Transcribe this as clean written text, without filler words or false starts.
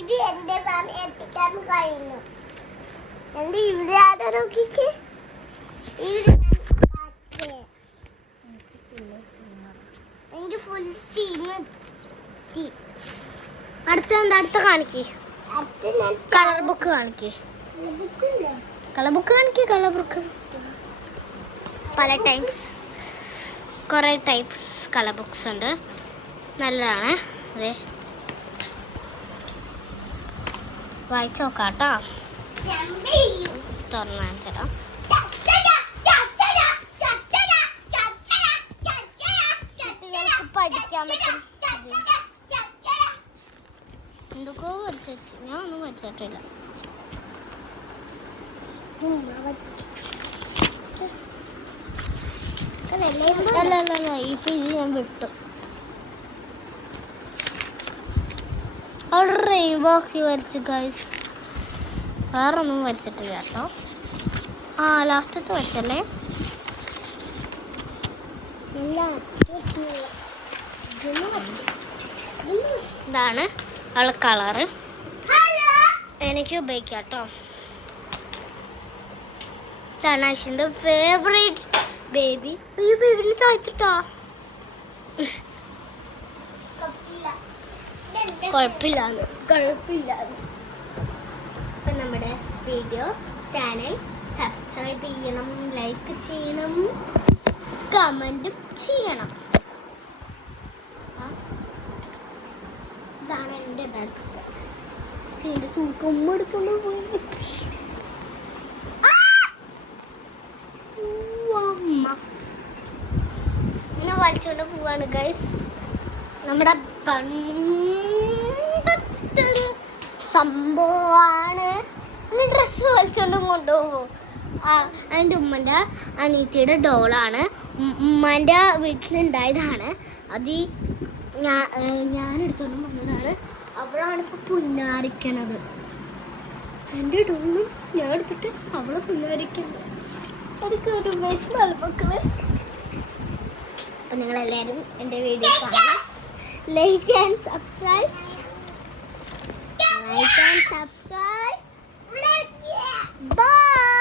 ഇത് എന്റെ എത്തിക്കാൻ കഴിയുന്നു. എന്റെ ഇവിടെ ആരോ നോക്കിക്ക് എനിക്ക് ഫുൾ അടുത്ത കാണിക്ക്. കളർ ബുക്ക് കാണിക്ക്. കളർ ബുക്ക് പല ടൈപ്സ് കുറേ ടൈപ്സ് കളർ ബുക്സ് ഉണ്ട്. നല്ലതാണ്. അതെ വായിച്ചു നോക്കാം കേട്ടോ. തുറന്നാച്ചടാ. പഠിക്കാൻ പറ്റും. എന്തൊക്കെയോ വരച്ചു. ഞാൻ ഒന്നും വരച്ചിട്ടില്ല. അല്ല ഈ പേജ് ഞാൻ വിട്ടു. അവിടെ റെയിൻബോ ഒക്കെ വരച്ചു ഗൈസ്. വേറെ ഒന്നും വരച്ചിട്ടില്ല കേട്ടോ. ലാസ്റ്റത്തെ വരച്ചല്ലേ. ഇതാണ് അവളെ കളറ്. എനിക്ക് ഉപയോഗിക്കാം കേട്ടോ. ഇതാണ് ആശിൻ്റെ ഫേവറേറ്റ് ബേബി. ഈ ബേബിനെ താഴ്ത്തിട്ടോ. കുഴപ്പമില്ല. അപ്പം നമ്മുടെ വീഡിയോ ചാനൽ സബ്സ്ക്രൈബ് ചെയ്യണം, ലൈക്ക് ചെയ്യണം, കമൻറ്റും ചെയ്യണം. ഇതാണ് എൻ്റെ ബാഗ്. തൂക്കം എടുത്തോണ്ട് പോയി. ഇങ്ങനെ വലിച്ചോണ്ട് പോവാണ് ഗൈസ്. നമ്മുടെ പണ്ടത്തൊരു സംഭവമാണ്. ഡ്രസ്സ് വലിച്ചോണ്ടും കൊണ്ടുപോകും. എൻ്റെ ഉമ്മൻ്റെ അനിയത്തിയുടെ ഡോളാണ്. ഉമ്മൻ്റെ വീട്ടിലുണ്ടായതാണ്. അത് ഞാൻ എടുത്തോണ്ട് വന്നതാണ്. അവളാണ് ഇപ്പോൾ പുന്നാരിക്കണത്. എൻ്റെ ഡോളും ഞാൻ എടുത്തിട്ട് അവളെ പുന്നാരിക്കുന്നത്. അതൊക്കെ ഒരു വിഷമല്ല മക്കള്. അപ്പം നിങ്ങളെല്ലാവരും എൻ്റെ വീഡിയോ കാണണം. Like and subscribe. Bye.